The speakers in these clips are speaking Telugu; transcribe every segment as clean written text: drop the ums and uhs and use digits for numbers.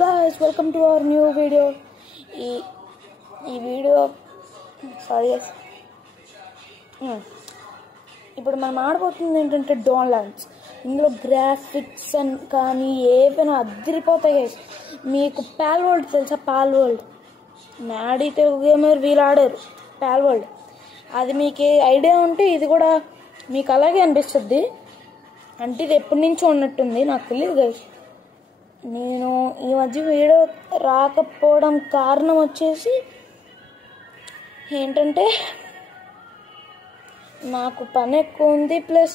guys, welcome to our new video. ఈ వీడియో సారీ గైస్, ఇప్పుడు మనం ఆడబోతుంది ఏంటంటే డాన్ ల్యాండ్స్. ఇందులో గ్రాఫిక్స్ అని కానీ ఏవైనా అదిరిపోతాయి గైస్. మీకు పాల్ వరల్డ్ తెలుసా? పాల్ వరల్డ్ నాడీ తెలుగు గేమర్ వీళ్ళు ఆడారు పాల్ వరల్డ్. అది మీకు ఐడియా ఉంటే ఇది కూడా మీకు అలాగే అనిపిస్తుంది. అంటే ఇది ఎప్పటి నుంచో ఉన్నట్టుంది, నాకు తెలియదు గైస్. నేను ఈ మధ్య వీడియో రాకపోవడం కారణం వచ్చేసి ఏంటంటే నాకు పని ఎక్కువ ఉంది, ప్లస్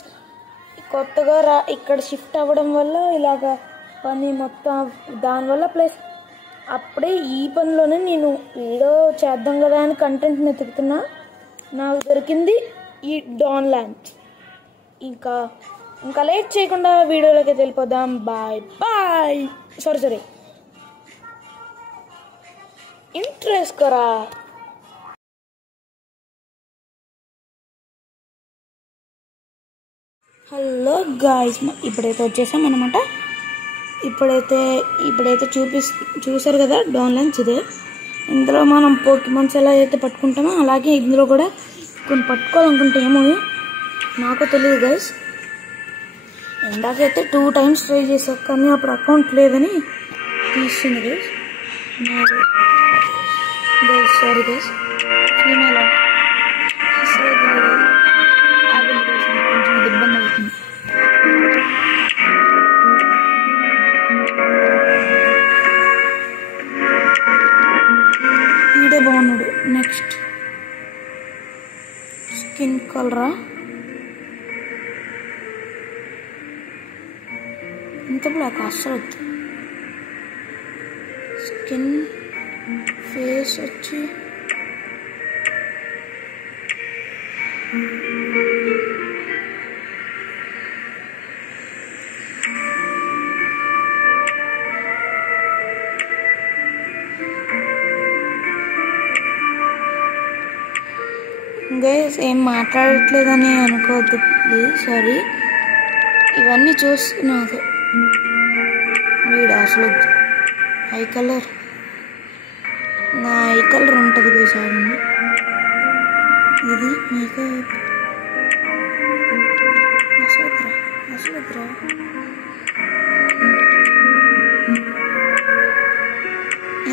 కొత్తగా ఇక్కడ షిఫ్ట్ అవ్వడం వల్ల ఇలాగా పని మొత్తం దానివల్ల, ప్లస్ అప్పుడే ఈ పనిలోనే నేను వీడియో చేద్దాం కదా అని కంటెంట్ వెతుకుతున్నా. నాకు దొరికింది ఈ డాన్ ల్యాండ్స్. ఇంకా లేట్ చేయకుండా వీడియోలోకి వెళ్ళిపోదాం. Bye bye. సారీ ఇంట్రెస్ట్ కరా. హలో గాయ్స్, ఇప్పుడైతే వచ్చేసాం అనమాట. ఇప్పుడైతే చూసారు కదా డాన్ ల్యాండ్స్. ఇదే ఇందులో మనం పోకీమాన్స్ ఎలా అయితే పట్టుకుంటామో అలాగే ఇందులో కూడా కొన్ని పట్టుకోవాలనుకుంటే ఏమో నాకు తెలియదు గైస్. ఇందాకైతే 2 times ట్రై చేశాను, కానీ అప్పుడు అకౌంట్ లేదని తీసింది గైస్. సారీ గైస్, ఫీమేల్ అసలు కొంచెం ఇబ్బంది అవుతుంది. వీడే బాగున్నాడు. నెక్స్ట్ స్కిన్ కలరా ఇంత బ్లాక్ అస్సలు వద్దు. స్కిన్ ఫేస్ వచ్చి గైస్ ఏం మాట్లాడట్లేదని అనుకోవద్దు ప్లీజ్, సారీ. ఇవన్నీ చూస్తున్నది వీడు అసలు ఐ కలర్, నా ఐ కలర్ ఉంటుంది గైస్. ఇది మేకప్ అసలు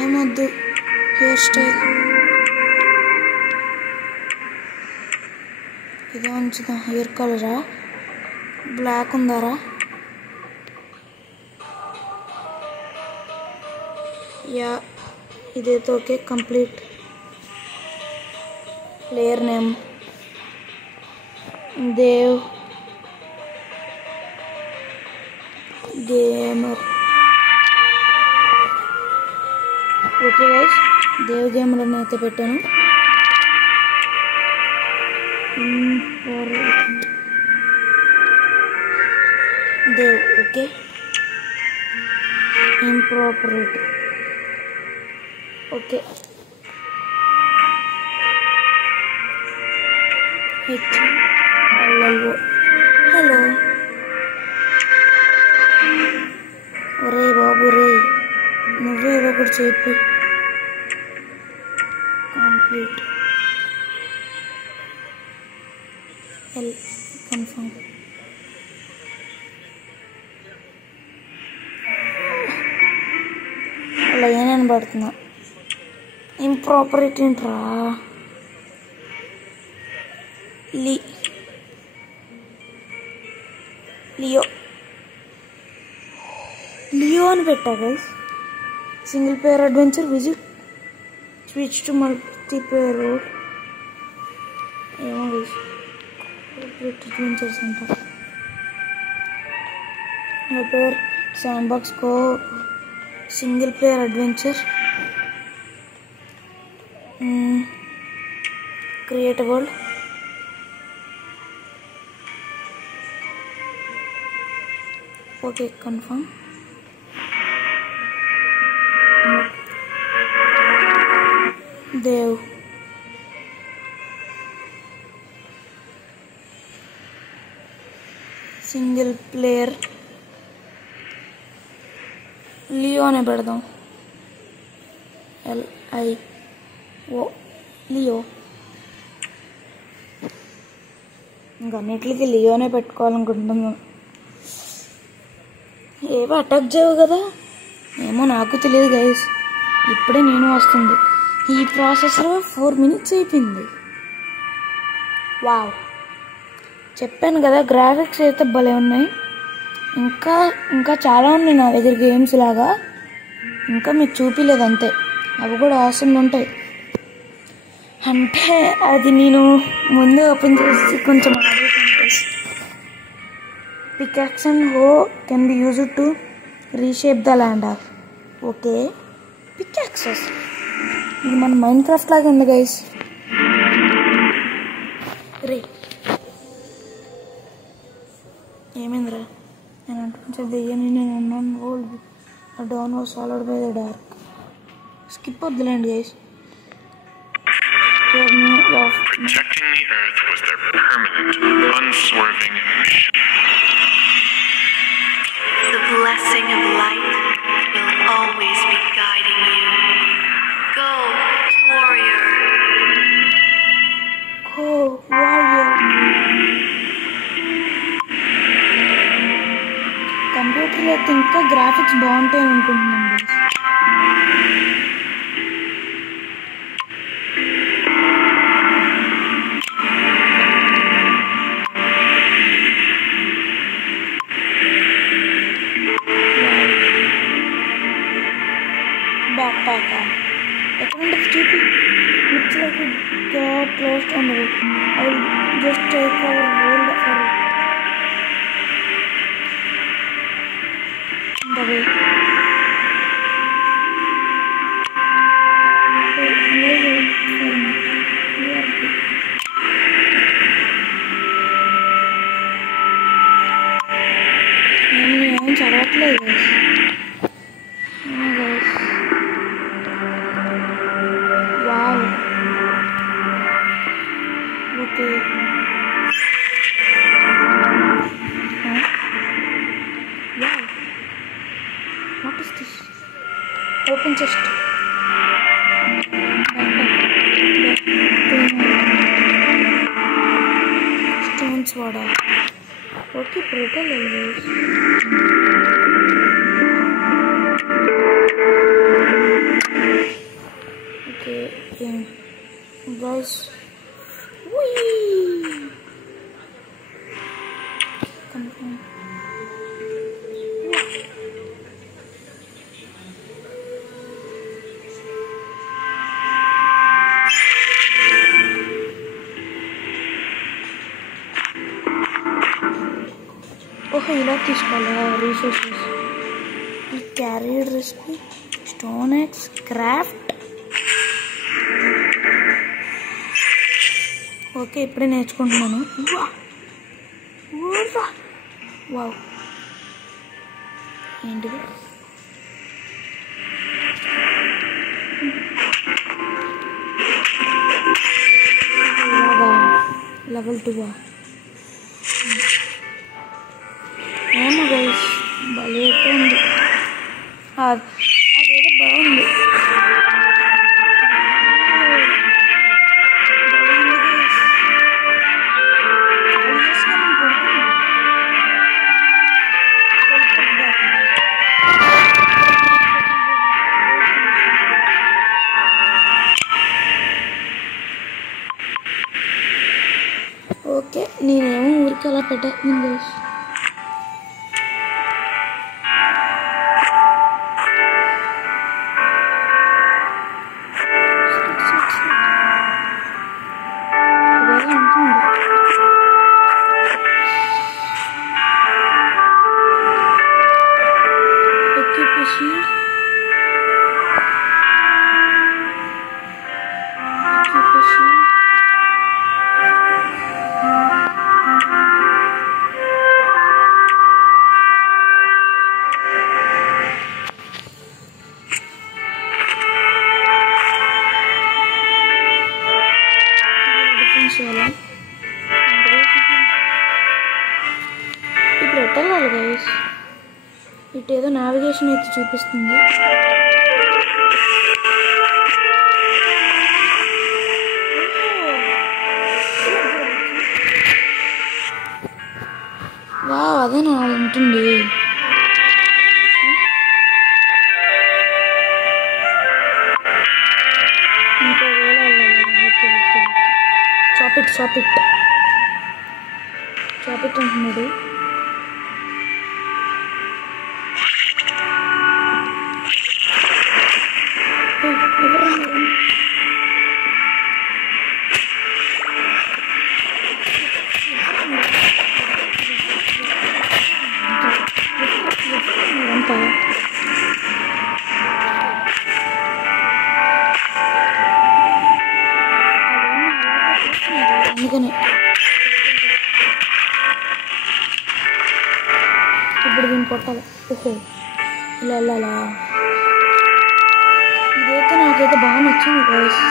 ఏమొద్దు. హెయిర్ స్టైల్ ఇదే ఉంచుదా. హెయిర్ కలరా బ్లాక్ ఉందారా? యా ఇదైతే okay. Complete. Player name Dev gamer. Okay guys, Dev gamer అని అయితే పెట్టాను. దేవ్ ఓకే. ఇంప్రాపరేట్ ఓకే. హలో ఒరే బాబు రే, నువ్వే ఏదో ఒకటి చెప్పు. Complete confirm. అలా ఏనని పడుతున్నా. ఇంప్రాపరేట్ ఏంట్రా? లియో అని పెట్టా guys. Single player adventure visit switch to multiplayer road. ఏమో గైస్ అడ్వెంచర్స్ అంట. Player sandbox co single player adventure create world. Okay confirm. దేవ్ సింగిల్ ప్లేయర్ లియో అనే పెడదాం. LIO Leo. ఇంకన్నిటికి లియోనే పెట్టుకోవాలనుకుంటున్నాను. ఏవో అటాక్ చేయవు కదా, ఏమో నాకు తెలియదు గైస్. ఇప్పుడే నేను వస్తుంది. ఈ ప్రాసెస్లో 4 minutes అయిపోయింది. వావ్, చెప్పాను కదా గ్రాఫిక్స్ అయితే భలే ఉన్నాయి. ఇంకా చాలా ఉన్నాయి నా దగ్గర గేమ్స్ లాగా, ఇంకా మీకు చూపించలేదు అంతే. అవి కూడా అవసరం ఉంటాయి. అంటే అది నేను ముందు ఓపెన్ చేసి కొంచెం pickaxe and hoe can be used to reshape the land off. Okay, pickaxes. ఇది మన మైండ్ క్రాఫ్ట్ లాగా ఉంది గైస్. రే ఏమైందిరా? నేను అంటున్నా దెయ్యాన్ని, నేను ఉన్నాను. Old down was solved by the dark. Skip వద్దులేండి guys. Protecting the Earth was their permanent, unswerving mission. The blessing of light will always be guiding you. Go, warrior. Go, warrior. కంప్యూటర్లో అయితే ఇంకా గ్రాఫిక్స్ బాగుంటాయి అనుకుంటున్నాను. బ్యాక్ ప్యాక్ ఎక్కడ ఉంటుంది చూపి. Looks like got closed on the way. I will just take our hold for the way. నేను చదవట్లేదు wow. Okay, what is this? Open chest. Stones వాడా. ఓకే, ప్రోటోల్ ఓకే గైస్. ఓహో, ఇలా తీసుకోవాలా రీసోర్సెస్? ఈ carried recipe, stone axe, craft. Okay, ఇప్పుడే నేర్చుకుంటున్నాను. వావ్, ఏంటిది? లెవెల్ 2. ఏమో గైస్, భలే ఉంది. అదేదో బాగుంది. ఓకే, నేనేమో ఊరికి అలా పెట్టేస్తున్నాను గైస్. ఇప్పుడు ఎట్టాలి గైస్? ఇటు ఏదో నావిగేషన్ అయితే చూపిస్తుంది. వా అదే నా ఉంటుంది. చాపిట్ అంటున్నాడు. అందుకని ఇప్పుడు దీన్ని కొట్టాలి. ఓహో ఇలా వెళ్ళాలా? ఇదైతే నాకైతే బాగా నచ్చింది గైస్.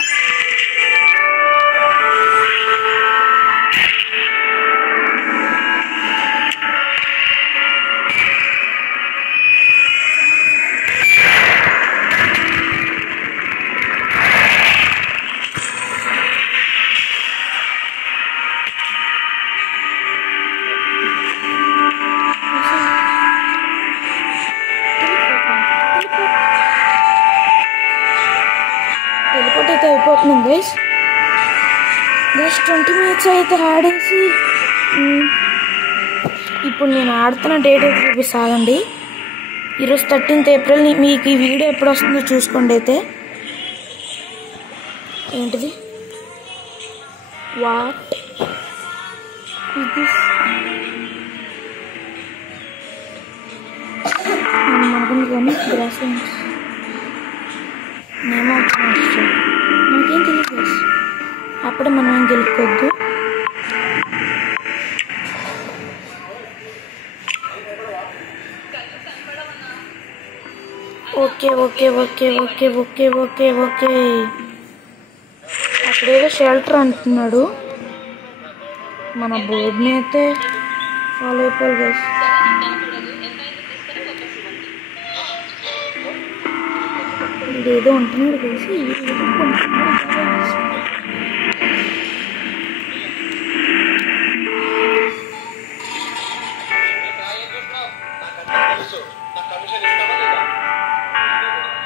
టెలిపోర్ట్ అయితే అయిపోతున్నాం గైస్. 20 minutes అయితే ఆడేసి ఇప్పుడు నేను ఆడుతున్న డేట్ అయితే చూపిస్తానండి. ఈరోజు 13th April. మీకు ఈ వీడియో ఎప్పుడు వస్తుందో చూసుకోండి. అయితే ఏంటిది? వాట్ ఇది? మనం అనుకుంది కానీ గ్రాస్లెన్స్ నేమో నాకేం తెలియదు. అప్పుడే మనం ఏం గెలుపుకోవద్దు. Okay okay okay okay okay okay okay అక్కడేదో షెల్టర్ అంటున్నాడు. మన బోర్డుని అయితే ఫాలో అయిపోవాలి గైస్. ఇదేదో ఉంటున్నాడు కలిసి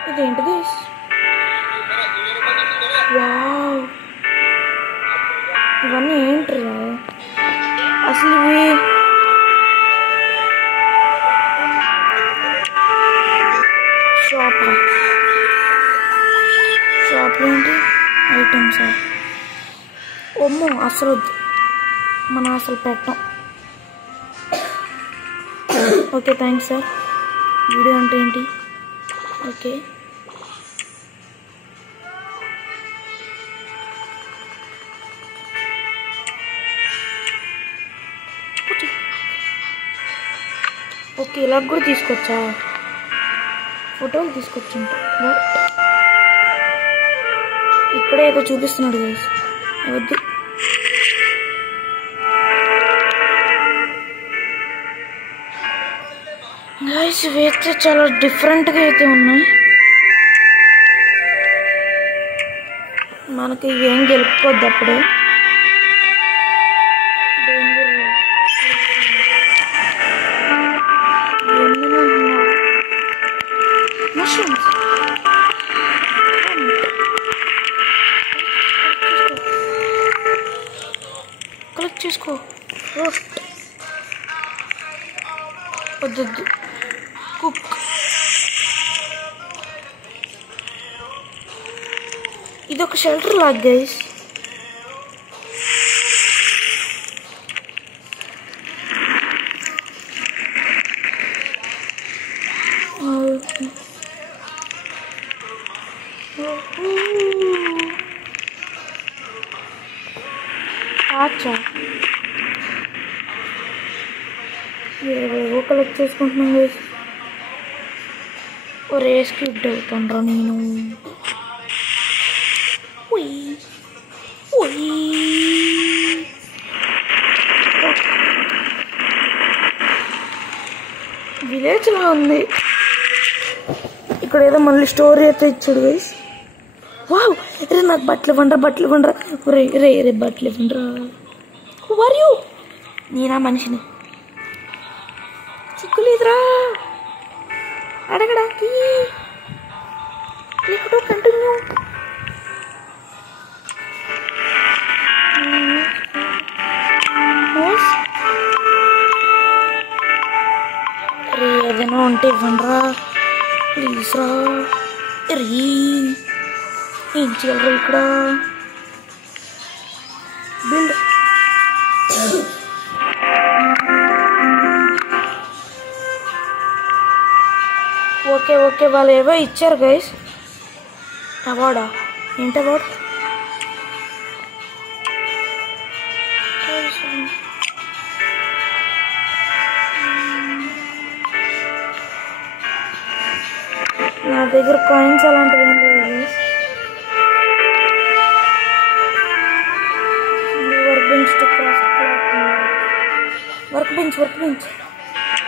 ఇదేంటిది? వావ్ ఇవన్నీ ఏంట్రా అసలు? ఇవి షాప్లో ఏంటి ఐటమ్స్? ఒమ్మో అసలు మనం అసలు పెట్టాం. Okay thanks sir. వీడియో అంటే ఏంటి? ఓకే ఓకే ఇలా కూడా తీసుకొచ్చా? ఫోటోలు తీసుకొచ్చుంటా. ఇక్కడే ఏదో చూపిస్తున్నాడు గైస్. వద్దు గైస్. ఇవి అయితే చాలా డిఫరెంట్గా అయితే ఉన్నాయి. మనకి ఏం గెలుపుకోద్దు అప్పుడే. మష్రూమ్స్ కలెక్ట్ చేసుకో. రోస్ట్ వద్దు, కుక్. ఇదొక షెల్టర్ లాగా గైస్. అచ్చా ఏవేవో కలెక్ట్ చేసుకుంటున్నాం గైస్. ఓ రేస్ క్యూట్ అవుతాను నేను. విలేజ్ లా ఉంది. ఇక్కడ ఏదో మళ్ళీ స్టోరీ అయితే ఇచ్చాడు గైస్. వావ్, రే నాకు బట్టలు ఇవ్వండిరా. రే రే రే బట్టలు ఇవ్వండిరా. Who are you? నేనా మనిషిని? చిక్కులేదురా అడగడానికి. లేకపోతే కంటిన్యూ. రే ఏదైనా ఉంటే ఇవ్వండిరా ప్లీజ్ రా. రే ఏం చేయాలరా ఇక్కడ? బిల్డ్. ఓకే వాళ్ళు ఏవో ఇచ్చారు గైస్. అవార్డా? ఏంటి అవార్డ్? నా దగ్గర కాయిన్స్ అలాంటివి ఏం లేవు guys. Work bench to craft. Work bench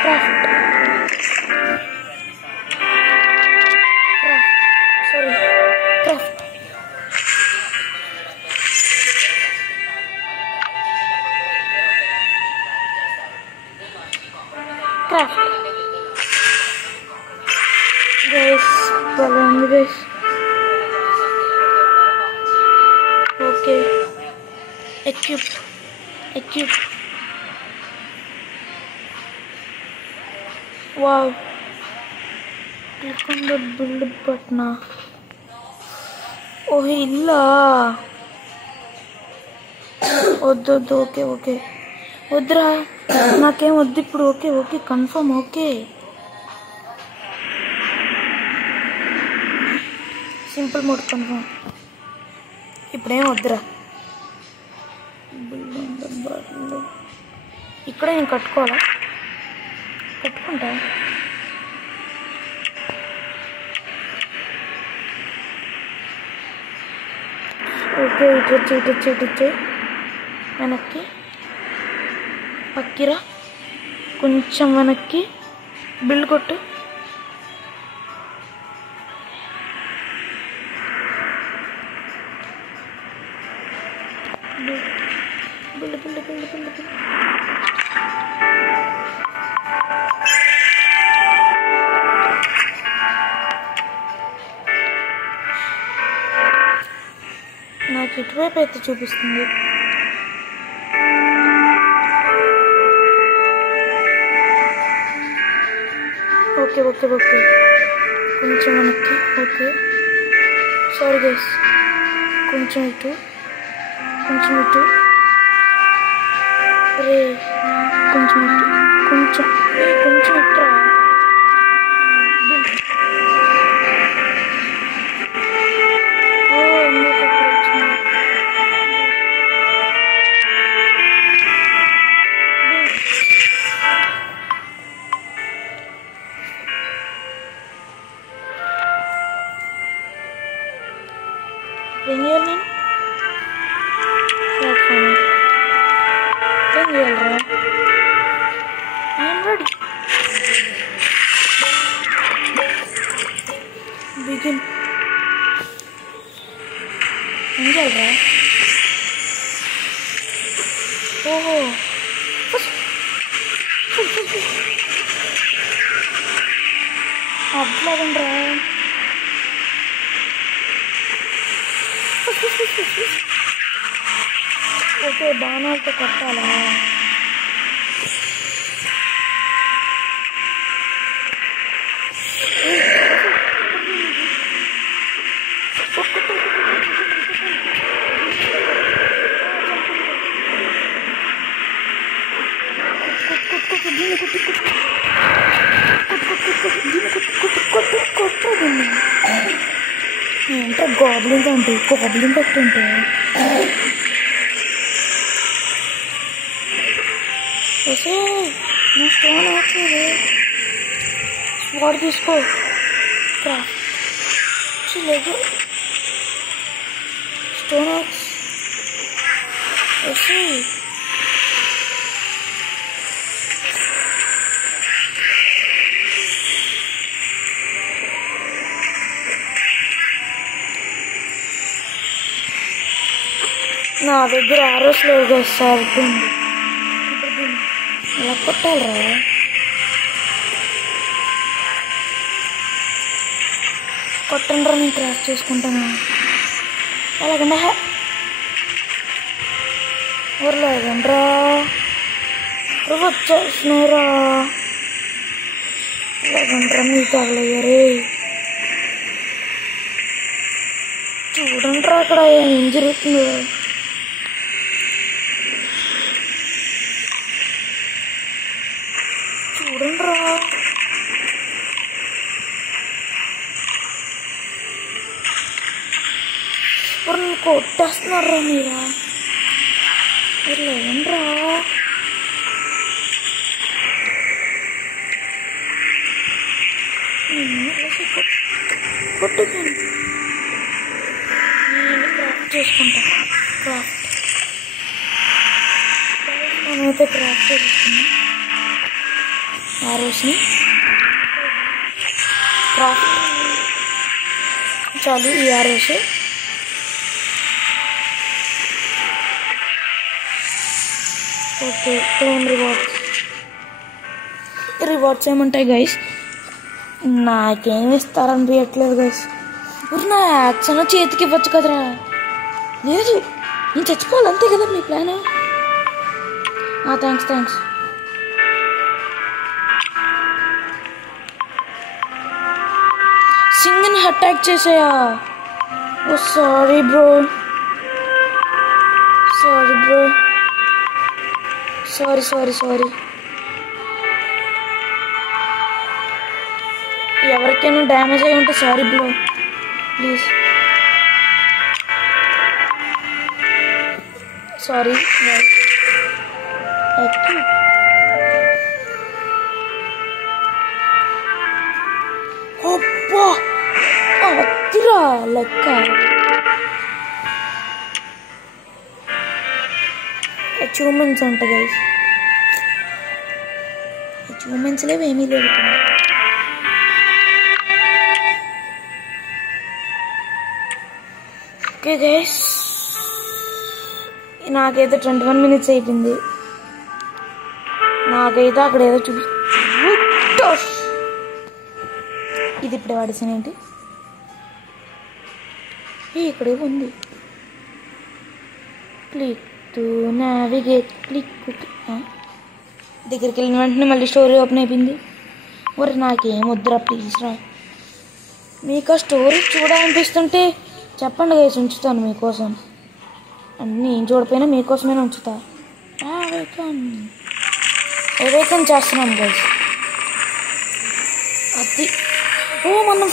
craft. Sorry craft. Guys భలే ఉంది guys. Okay equip. Wow, click on the build button. Oh ఇల్లా? వద్దు. ఓకే వద్దురా, నాకేం వద్దు ఇప్పుడు. Okay confirm. Okay simple mode confirm. ఇప్పుడేం వద్దురా. ఇక్కడ నేను కట్టుకుంటా. ఓకే ఇటు వెనక్కి పక్కిరా, కొంచెం వెనక్కి బిల్డ్ కొట్టు. బిల్డ్. నాకు ఇటువైపు అయితే చూపిస్తుంది. ఓకే కొంచెం వెనక్కి. Okay sorry guys. కొంచెం ఇటు. రే కొంచెం ఇట్రా. ఏం చేయాలి నేను? ప్లాట్ఫామ్ ఏం చేయాలరా? I'm ready. బిగిన్. ఏం చేయాలరా? ఓహో అట్లాగండ్రా. ఓకే బాణాలతో కట్టాలా? ఏంటో గాబ్లిన్ పెట్టంటే ఓకే. నా స్టోన్ వచ్చేది వాడు తీసుకో. లేదు స్టోన్ వచ్చి నా దగ్గర ఆరోస్ లేవు సార్. ఎలా కొట్టాలరా? కొట్టండ్రా, నేను క్రాఫ్ట్ చేసుకుంటాను. ఎలాగండి ఊరలేదండ్రా, వచ్చేస్తున్నారా? ఎలాగండ్రా మీకు తగలయ్యారే? చూడండిరా అక్కడ ఏం జరుగుతుందో. చూడండిరా, ఎవరిని కొట్టేస్తున్నారా మీరా? లేదండ్రా, కొట్టేదండి. నేను క్రాఫ్ట్ చేసుకుంటా. మనమైతే క్రాఫ్ట్ చేసుకున్నాం. ఆరోస్ని క్రాఫ్ట్ చాలు. ఈ ఆరోస్ ఓకే. క్లెయిమ్ రివార్డ్స్ ఏముంటాయి గైస్? నాకేమి ఇస్తారనిపించట్లేదు గైస్. నా యాక్షన్ చేతికి ఇవ్వచ్చు కదరా? లేదు, నేను చచ్చిపోవాలి అంతే కదా మీ ప్లాన్? థ్యాంక్స్. సింగ్ని అటాక్ చేసాయా? ఓ సారీ బ్రో. సారీ. ఎవరికైనా డ్యామేజ్ అయి ఉంటే సారీ బ్రో, ప్లీజ్. సారీ. అబ్బా అదిరా లెక్క. అచీవ్మెంట్స్ అంట గైస్. అచీవ్మెంట్స్ లేవు, ఏమీ లేవు. ఓకే గైస్, నాకైతే 21 minutes అయిపోయింది. నాకైతే అక్కడ ఏదో చూపి ఇది ఇప్పుడే వాడేసాను. ఏంటి ఇక్కడే ఉంది? Click to navigate. దగ్గరికి వెళ్ళిన వెంటనే మళ్ళీ స్టోరీ ఓపెన్ అయిపోయింది. మరి నాకేం వద్దురా ప్లీజ్ రా. మీకు ఆ స్టోరీ చూడాలనిపిస్తుంటే చెప్పండి గైస్, ఉంచుతాను మీకోసం. అన్నీ నేను చూడపోయినా మీకోసమైనా ఉంచుతా. ఏవైకన్ చేస్తున్నాను గైస్. అది మనం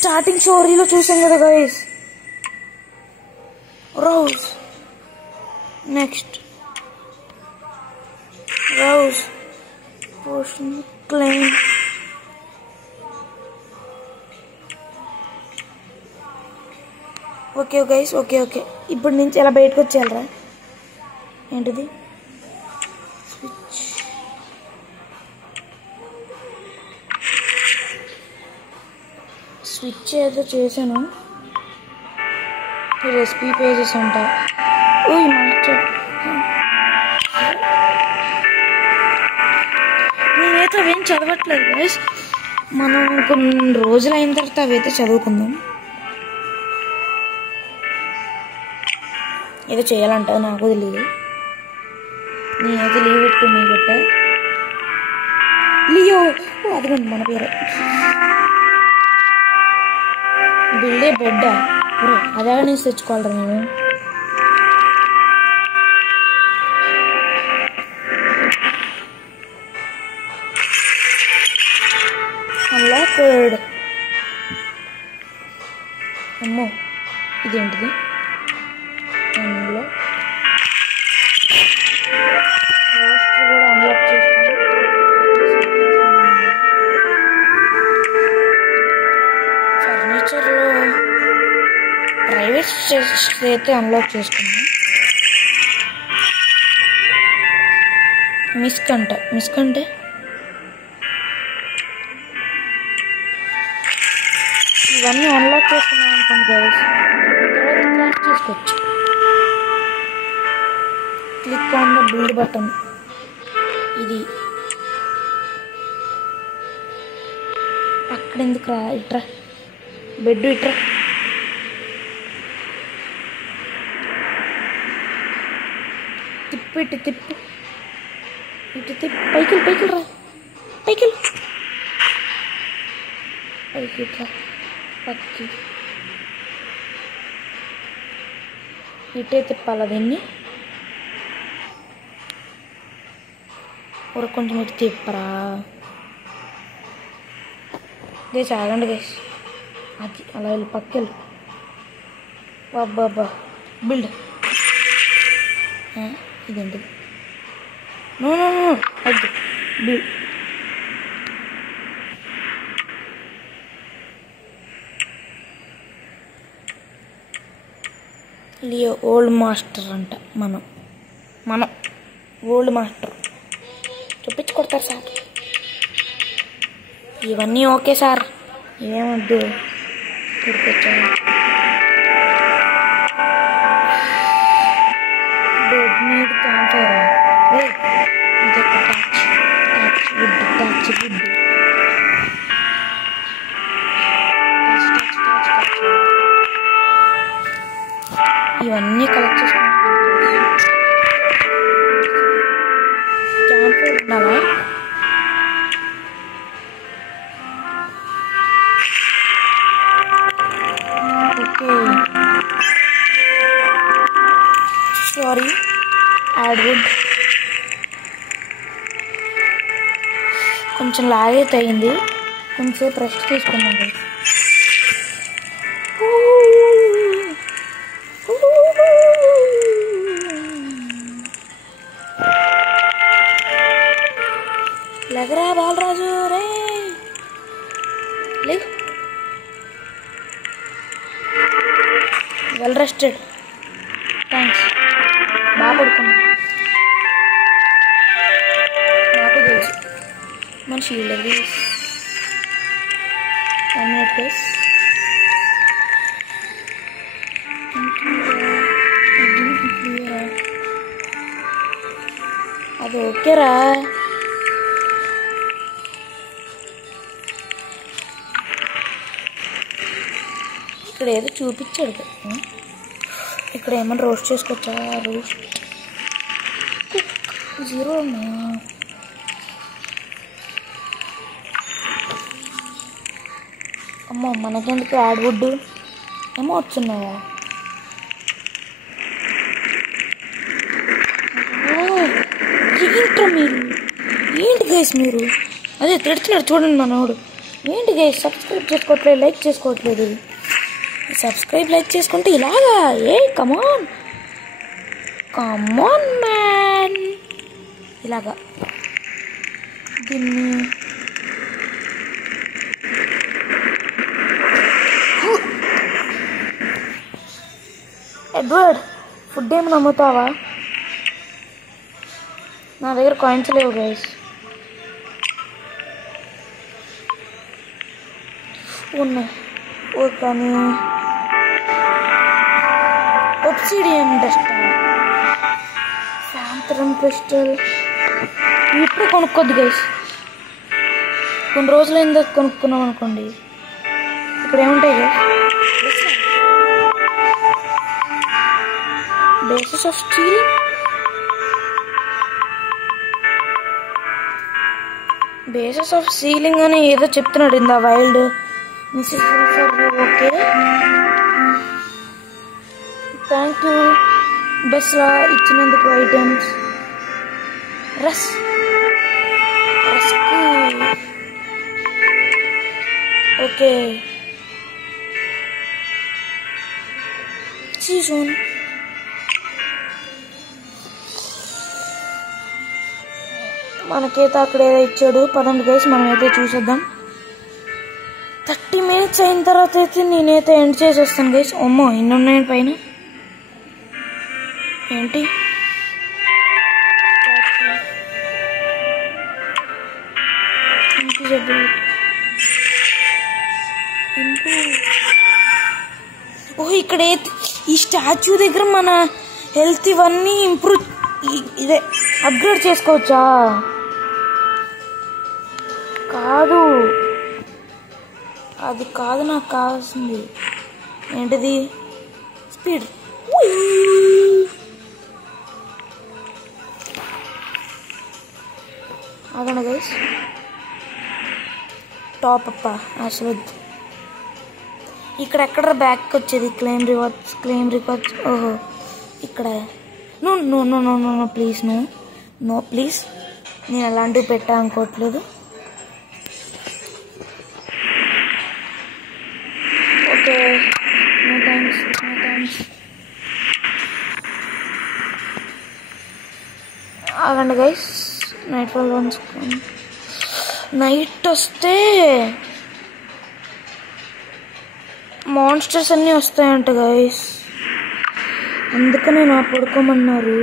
స్టార్టింగ్ స్టోరీలో చూసాం కదా guys. Rose next potion claim. Okay guys, okay. ఇప్పుడు నుంచి ఎలా బయటకు వచ్చేయాలరా? ఏంటిది? స్విచ్ ఏదో చేశాను. రెసిపీ పేజెస్ అంట. నేనైతే అవేం చదవట్లేదు గైస్. మనం కొన్ని రోజులు అయిన తర్వాత అవైతే చదువుకుందాం. ఏదో చేయాలంట, నాకు తెలియదు. నేనైతే లీవ్ పెట్టుకుని మీ గట్ట లియో. అదిగోండి మన పేరే. బిల్డే బెడ్డా? అదే నుంచి తెచ్చుకోవాలరా నేను. అన్లాక్డ్. అమ్మో ఇదేంటిది? అందులో రోస్టర్ కూడా అన్లాక్ చేసుకుని ఫర్నిచర్లో ప్రైవేట్ చెస్ట్ అయితే అన్లాక్ చేసుకున్నాం. మిస్క్ అంటే ఇవన్నీ అన్లాక్ చేసుకున్నాం అనుకోండి గైస్, తర్వాత క్రాఫ్ట్ చేసుకోవచ్చు. Click on the build button. ఇది అక్కడ ఎందుకు రా, ఇట్రా బెడ్ ఇట్రా. తిప్పు ఇటు తిప్పు, ఇటు తిప్పు, పైకి పైకి రా, పైకి పైకి ఇట్రా, పక్కి ఇటే తిప్పాలి దీన్ని. కొంచెం ఇటు తిప్పరా గేస్, ఆగండి గేస్. అది అలా వెళ్ళి పక్కెళ్ళు. బాబా బిల్డ్ ఇదేంటి? నో నో నో అది బిల్డ్. లియో ఓల్డ్ మాస్టర్ అంట. మనం ఓల్డ్ మాస్టర్ చూపించి కొడతారు సార్. ఇవన్నీ ఓకే సార్, ఏమొద్దు. తిరిగొచ్చాను బెడ్ మీద క్యాంపర్. ఇదొక టచ్ వుడ్. ఇవన్నీ కలెక్ట్ చేసుకుంటాను. క్యాంపర్ ఉండాలా? Okay sorry, add wood. కొంచెం లాగ్ అయితే అయింది, కొంచెంసేపు రెస్ట్ తీసుకున్నాను. లగరా బాలరాజు రే, లేవు. Well rested, thanks. బాగా పడుకున్నా. నాకు తెలుసు మన షీల్డ్ అది 1 minute ప్లేస్. అది ఓకేరా. ఇక్కడ ఏదో చూపించాడు, ఇక్కడ ఏమన్నా రోస్ట్ చేసుకోవచ్చా? రోస్ట్ 0 ఉన్నా. అమ్మో మనకెందుకు యాడ్ వుడ్ ఏమో వచ్చున్నాయా? ఏంట్రా మీరు, ఏంటి గైస్ మీరు? అదే తిడుతున్నాడు చూడండి మనోడు. ఏంటి గైస్ సబ్స్క్రైబ్ చేసుకోవట్లేదు, లైక్ చేసుకోవట్లేదు. సబ్స్క్రైబ్ లైక్ చేసుకుంటే ఇలాగా? ఏ కమాన్ మ్యాన్, ఇలాగా దీన్ని ఎడ్వర్డ్ ఫుడ్ ఏమి నమ్ముతావా? నా దగ్గర కాయిన్స్ లేవు గైస్. ఉన్నాయి కానీ ఒబ్సిడియన్ డస్ట్, సాయంత్రం క్రిస్టల్ ఇప్పుడు కొనుక్కోద్దు గైస్. కొన్ని రోజులు అయిందా కొనుక్కున్నాం అనుకోండి. ఇక్కడ ఏముంటాయి guys? Basis of stealing, basis of ceiling అని ఏదో చెప్తున్నాడు ఇందా వైల్డ్ మిస్సెస్ విల్ఫర్. ఓకే థ్యాంక్ యూ బెస్లా ఇచ్చినందుకు ఐటమ్స్. Rusk okay season. మనకైతే అక్కడ ఏదో ఇచ్చాడు. పదండి గైస్ మనమైతే చూసేద్దాం. 30 minutes అయిన తర్వాత అయితే నేనైతే ఎండ్ చేసి వస్తాను గైస్. అమ్మో ఇన్ని ఉన్నాయి పైన. ఏంటి ఓ ఇక్కడ ఈ స్టాచ్యూ దగ్గర మన హెల్త్ ఇవన్నీ ఇంప్రూవ్ ఇదే అప్గ్రేడ్ చేసుకోవచ్చా? కాదు, అది కాదు నాకు కావాల్సింది. ఏంటిది? స్పీడ్. అదన గైస్ టాప్ అప్ప అశ్వద్. ఇక్కడ ఎక్కడ బ్యాక్ వచ్చేది? Claim rewards. ఓహో ఇక్కడ. No no no no no please, no please, నేను అలాంటివి పెట్టా అనుకోవట్లేదు. Okay, no thanks. ఆగండి గైస్, నైట్ ఫాల్ నైట్ వస్తే మాన్స్టర్స్ అన్నీ వస్తాయంట గైస్, అందుకనే నా పడుకోమన్నారు.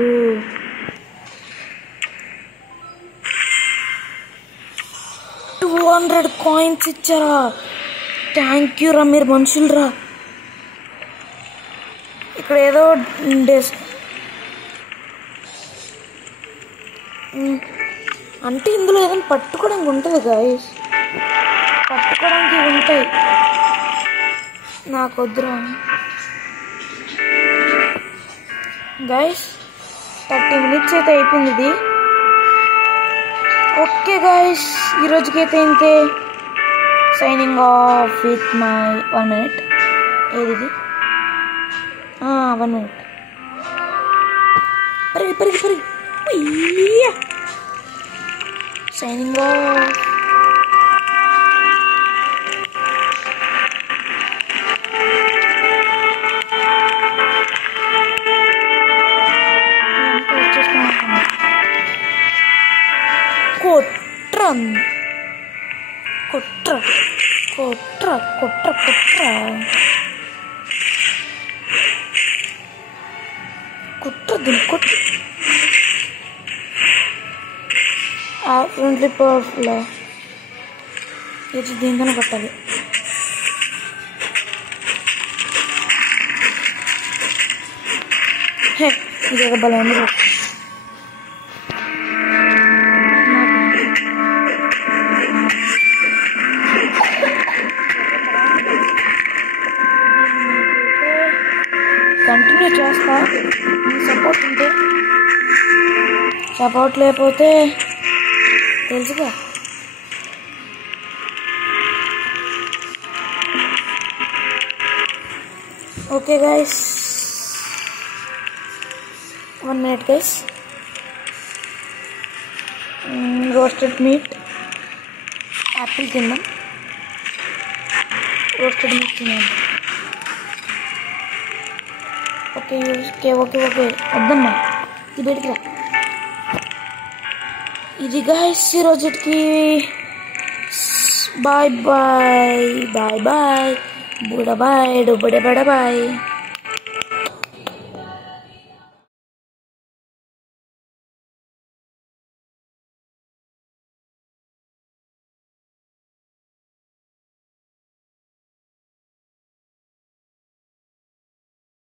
$200 ఇచ్చారా? థ్యాంక్ యూ రా, మీరు మనుషులరా. ఇక్కడ ఏదో అంటే ఇందులో ఏదైనా పట్టుకోవడానికి ఉంటుంది గైస్, పట్టుకోవడానికి ఉంటాయి. నాకు వద్దురా గైస్. 30 minutes అయితే అయిపోయింది ఇది. ఓకే గైస్, ఈరోజుకి అయితే ఇంతే. Signing off with my 1 minute. ఏది 1 minute. Parigi signing off. కుట్ర ఫ్రెండ్లీ పవర్ఫుల్. ఇది దీంతోనే కొట్టాలి. ఇది ఒక బలం. కంటిన్యూ చేస్తా, సపోర్ట్ ఉంటే. సపోర్ట్ లేకపోతే తెలుసుగా. Okay guys, 1 minute guys. Roasted meat, apple తిందాం. రోస్టెడ్ మీట్ తిన్నాం. ఓకే ఓకే ఓకే వద్దమ్మా, ఇది బయటికి. ఇది గైస్ ఈరోజుకి. బాయ్ బాయ్ బాయ్ బాయ్, బుడ బాయ్, డుబడ బడ బాయ్.